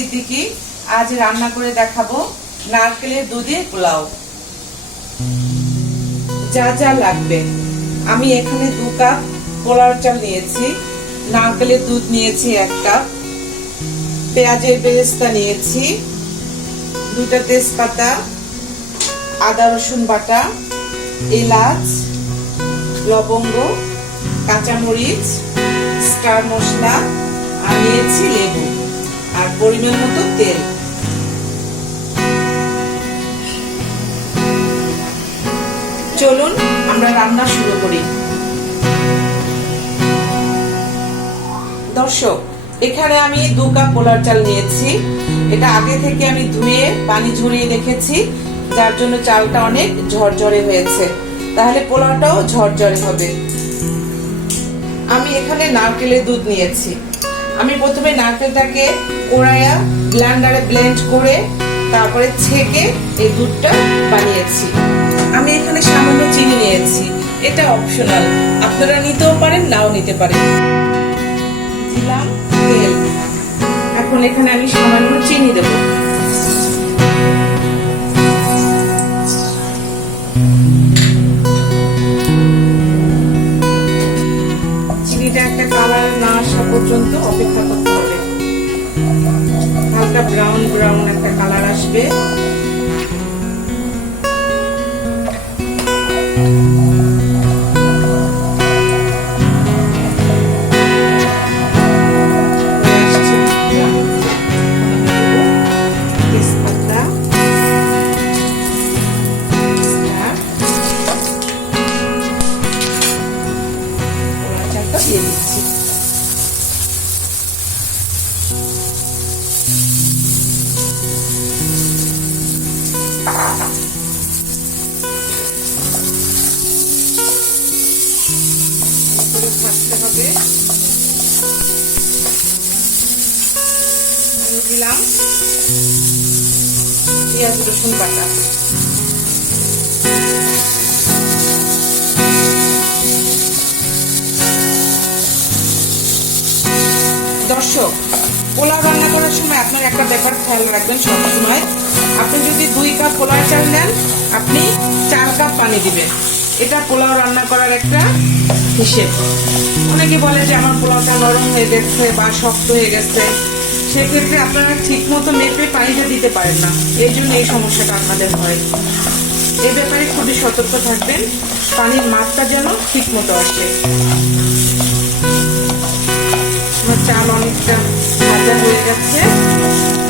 সিদ্দিকী। আজ রান্না করে দেখাবো নারকেলের দুধে পোলাও। যা যা লাগবে, আমি এখানে 2 কাপ পোলাও চাল নিয়েছি, নারকেলের দুধ নিয়েছি 1 কাপ, পেঁয়াজের বেরেস্তা নিয়েছি, 2টা তেজপাতা, আদা রসুন বাটা, এলাচ, লবঙ্গ, কাঁচামরিচ, স্টার মশলা, আর নিয়েছি লেবু আর পরিমাণ মতো তেল। চলুন আমরা রান্না শুরু করি। দর্শক, এখানে আমি 2 কাপ পোলাও চাল নিয়েছি। এটা আগে থেকে আমি ধুয়ে পানি ঝরিয়ে রেখেছি, যার জন্য চালটা অনেক ঝরঝরে হয়েছে, তাহলে পোলাওটাও ঝরঝরে হবে। আমি এখানে নারকেলের দুধ নিয়েছি। আমি প্রথমে নারকেলটাকে কোড়াইয়া ব্লেন্ডারে ব্লেন্ড করে তারপরে ছেঁকে এই দুধটা বানিয়েছি। আমি এখানে সামান্য চিনি নিয়েছি, এটা অপশনাল, আপনারা নিতেও পারেন নাও নিতে পারেন। দিলাম তেল। এখন এখানে আমি সামান্য চিনি দেব। চিনিটা একটা কালার না আসা পর্যন্ত অপেক্ষা করতে হবে। হালকা ব্রাউন ব্রাউন একটা কালার আসবে। দিয়ে দিচ্ছি। ভাজতে হবে। দিলাম পেঁয়াজ রসুন বাটা। দর্শক, পোলাও রান্না করার সময় আপনার একটা ব্যাপার খেয়াল রাখবেন, সবসময় আপনি যদি 2 কাপ পোলাও চাল নেন, আপনি 4 কাপ পানি দিবেন। এটা পোলাও রান্না করার একটা হিসেব। অনেকে বলে যে আমার পোলাওটা নরম হয়ে গেছে বা শক্ত হয়ে গেছে, সেক্ষেত্রে আপনারা ঠিক মতো মেপে পানিটা দিতে পারেন না, এই জন্য এই সমস্যাটা আপনাদের হয়। এই ব্যাপারে খুবই সতর্ক থাকবেন, পানির মাত্রা যেন ঠিক মতো আসে। চাল অনেকটা ভাজা হয়ে গেছে।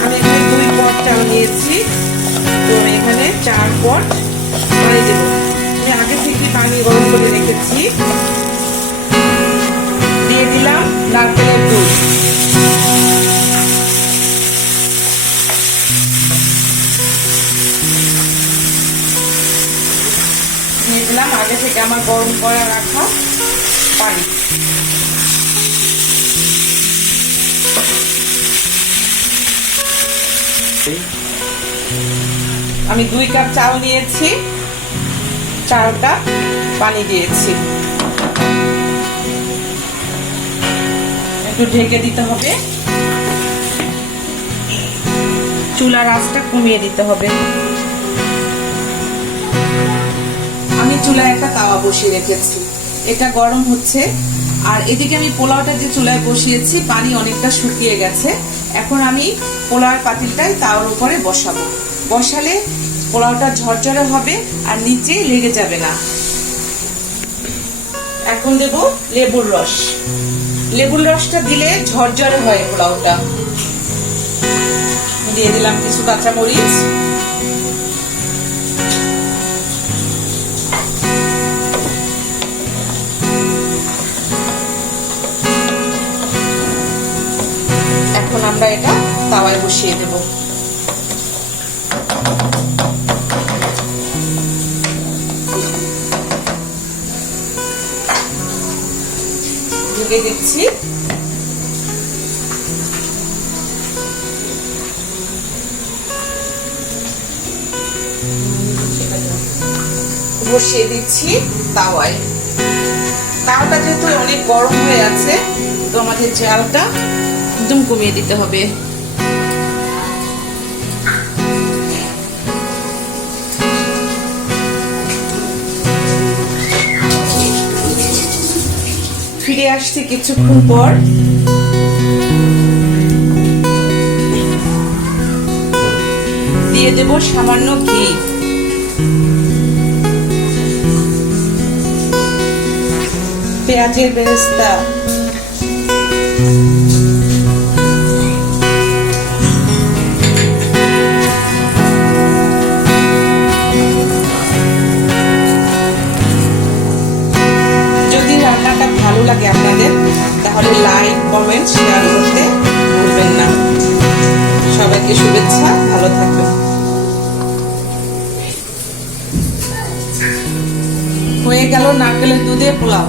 আমি এখানে 2 পট চাল নিয়েছি, তো এখানে 4 পট পানি দেব। আমি আগে থেকে পানি গরম করে রেখেছি। দিয়ে দিলাম নারকেলের দুধ। দিয়ে দিলাম আগে থেকে আমার গরম করে রাখা পানি। আমি 2 কাপ চাল নিয়েছি, 4 কাপ পানি দিয়েছি। একটু ঢেকে দিতে হবে, চুলার আঁচটা কমিয়ে দিতে হবে। আমি চুলায় একটা তাওয়া বসিয়ে রেখেছি, এটা গরম হচ্ছে। আর এদিকে আমি পোলাওটা যে চুলায় বসিয়েছি, পানি অনেকটা শুকিয়ে গেছে। এখন আমি পোলাওর পাতিলটাই তাওয়ার উপরে বসাবো। বসালে পোলাওটা ঝরঝরে হবে আর নিচে লেগে যাবে না। এখন দেব লেবুর রস। লেবুর রসটা দিলে ঝরঝরে হয় পোলাওটা। দিয়ে দিলাম কিছু কাঁচামরিচ, এখন আমরা এটা তাওয়ায় বসিয়ে দেব। ঢেকে দিচ্ছি। বসিয়ে দিচ্ছি তাওয়ায়। তাওয়াটা যেহেতু অনেক গরম হয়ে আছে, তো আমাদের জালটা একদম কমিয়ে দিতে হবে। আসছি কিছুক্ষণ পর। দিয়ে দেব সামান্য ঘি। পেঁয়াজের বেরেস্তা, রান্নাটা ভালো লাগে আপনাদের তাহলে লাইক, কমেন্ট, শেয়ার করতে ভুলবেন না। সবাইকে শুভেচ্ছা, ভালো থাকবেন। হয়ে গেল নারকেলের দুধে পোলাও।